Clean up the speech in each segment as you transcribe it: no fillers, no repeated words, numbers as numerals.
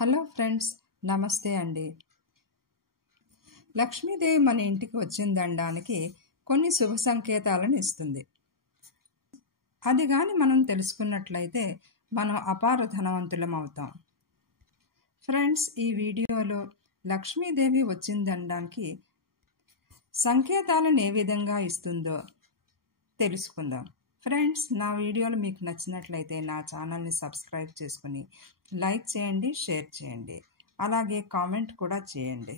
Hello friends, నమస్తే అండి. లక్ష్మీదేవి మన ఇంటికి వచ్చిందనడానికి కొన్ని శుభ సంకేతాలను ఇస్తుంది. అది కానీ మనం తెలుసుకున్నట్లయితే మనం అపార ధనవంతులం అవుతాం. ఫ్రెండ్స్, ఈ వీడియోలో లక్ష్మీదేవి వచ్చిందనడానికి సంకేతాలను ఏ విధంగా ఇస్తుందో తెలుసుకుందాం. ఫ్రెండ్స్, నా వీడియోలు మీకు నచ్చినట్లయితే నా ఛానల్ని సబ్స్క్రైబ్ చేసుకుని లైక్ చేయండి, షేర్ చేయండి, అలాగే కామెంట్ కూడా చేయండి.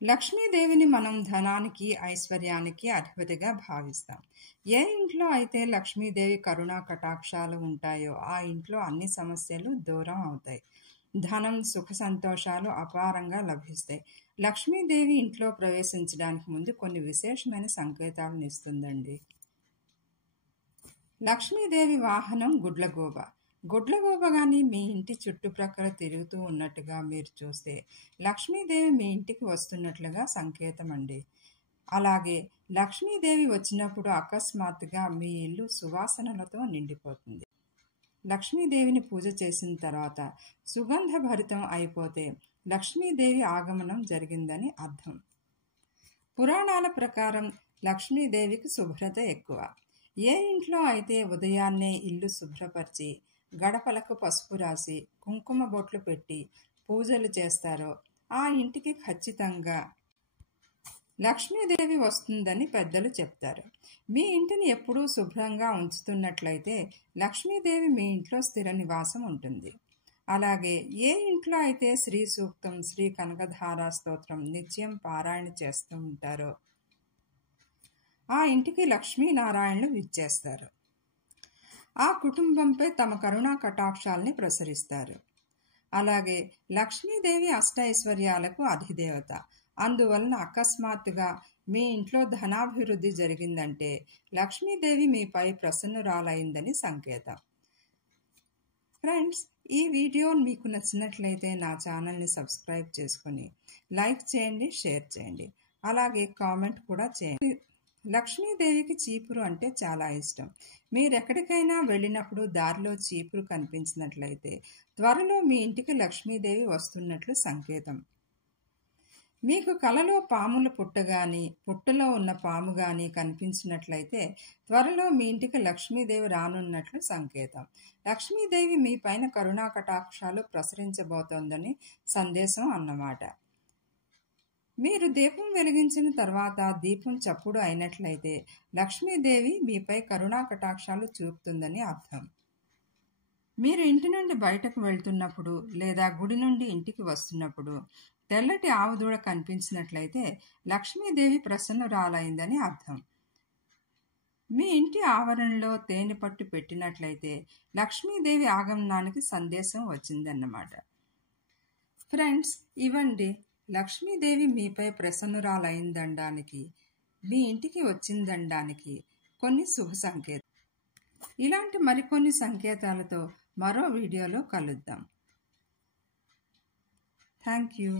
లక్ష్మీదేవిని మనం ధనానికి, ఐశ్వర్యానికి అధిపతిగా భావిస్తాం. ఏ ఇంట్లో అయితే లక్ష్మీదేవి కరుణా కటాక్షాలు ఉంటాయో ఆ ఇంట్లో అన్ని సమస్యలు దూరం అవుతాయి. ధనం, సుఖ సంతోషాలు అపారంగా లభిస్తాయి. లక్ష్మీదేవి ఇంట్లో ప్రవేశించడానికి ముందు కొన్ని విశేషమైన సంకేతాలను ఇస్తుందండి. లక్ష్మీదేవి వాహనం గుడ్లగూబ. గుడ్లగూబ కానీ మీ ఇంటి చుట్టుప్రక్కల తిరుగుతూ ఉన్నట్టుగా మీరు చూస్తే లక్ష్మీదేవి మీ ఇంటికి వస్తున్నట్లుగా సంకేతం అండి. అలాగే లక్ష్మీదేవి వచ్చినప్పుడు అకస్మాత్తుగా మీ ఇల్లు సువాసనలతో నిండిపోతుంది. లక్ష్మీదేవిని పూజ చేసిన తర్వాత సుగంధ భరితం అయిపోతే లక్ష్మీదేవి ఆగమనం జరిగిందని అర్థం. పురాణాల ప్రకారం లక్ష్మీదేవికి శుభ్రత ఎక్కువ. ఏ ఇంట్లో అయితే ఉదయాన్నే ఇల్లు శుభ్రపరిచి గడపలకు పసుపు రాసి కుంకుమ బొట్లు పెట్టి పూజలు చేస్తారో ఆ ఇంటికి ఖచ్చితంగా లక్ష్మీదేవి వస్తుందని పెద్దలు చెప్తారు. మీ ఇంటిని ఎప్పుడూ శుభ్రంగా ఉంచుతున్నట్లయితే లక్ష్మీదేవి మీ ఇంట్లో స్థిర నివాసం ఉంటుంది. అలాగే ఏ ఇంట్లో అయితే శ్రీ సూక్తం, శ్రీ కనకధారా స్తోత్రం నిత్యం పారాయణ చేస్తూ ఉంటారో ఆ ఇంటికి లక్ష్మీనారాయణులు విచ్చేస్తారు. ఆ కుటుంబంపై తమ కరుణా కటాక్షాల్ని ప్రసరిస్తారు. అలాగే లక్ష్మీదేవి అష్టైశ్వర్యాలకు అధిదేవత. అందువలన అకస్మాత్తుగా మీ ఇంట్లో ధనాభివృద్ధి జరిగిందంటే లక్ష్మీదేవి మీపై ప్రసన్నురాలైందని సంకేతం. ఫ్రెండ్స్, ఈ వీడియో మీకు నచ్చినట్లయితే నా ఛానల్ని సబ్స్క్రైబ్ చేసుకుని లైక్ చేయండి, షేర్ చేయండి, అలాగే కామెంట్ కూడా చేయండి. లక్ష్మీదేవికి చీపురు అంటే చాలా ఇష్టం. మీరెక్కడికైనా వెళ్ళినప్పుడు దారిలో చీపురు కనిపించినట్లయితే త్వరలో మీ ఇంటికి లక్ష్మీదేవి వస్తున్నట్లు సంకేతం. మీకు కలలో పాముల పుట్ట కానీ, పుట్టలో ఉన్న పాము కానీ కనిపించినట్లయితే త్వరలో మీ ఇంటికి లక్ష్మీదేవి రానున్నట్లు సంకేతం. లక్ష్మీదేవి మీ పైన కరుణా కటాక్షాలు ప్రసరించబోతోందని సందేశం అన్నమాట. మీరు దీపం వెలిగించిన తర్వాత దీపం చప్పుడు అయినట్లయితే లక్ష్మీదేవి మీపై కరుణా కటాక్షాలు చూపుతుందని అర్థం. మీరు ఇంటి నుండి బయటకు వెళ్తున్నప్పుడు లేదా గుడి నుండి ఇంటికి వస్తున్నప్పుడు తెల్లటి ఆవుదూడ కనిపించినట్లయితే లక్ష్మీదేవి ప్రసన్నురాలైందని అర్థం. మీ ఇంటి ఆవరణలో తేనె పట్టు పెట్టినట్లయితే లక్ష్మీదేవి ఆగమనానికి సందేశం వచ్చిందన్నమాట. ఫ్రెండ్స్, ఇవండి లక్ష్మీదేవి మీపై ప్రసన్నురాలైందనడానికి, మీ ఇంటికి వచ్చిందనడానికి కొన్ని శుభ సంకేతాలు. ఇలాంటి మరికొన్ని సంకేతాలతో మరో వీడియోలో కలుద్దాం. Thank you.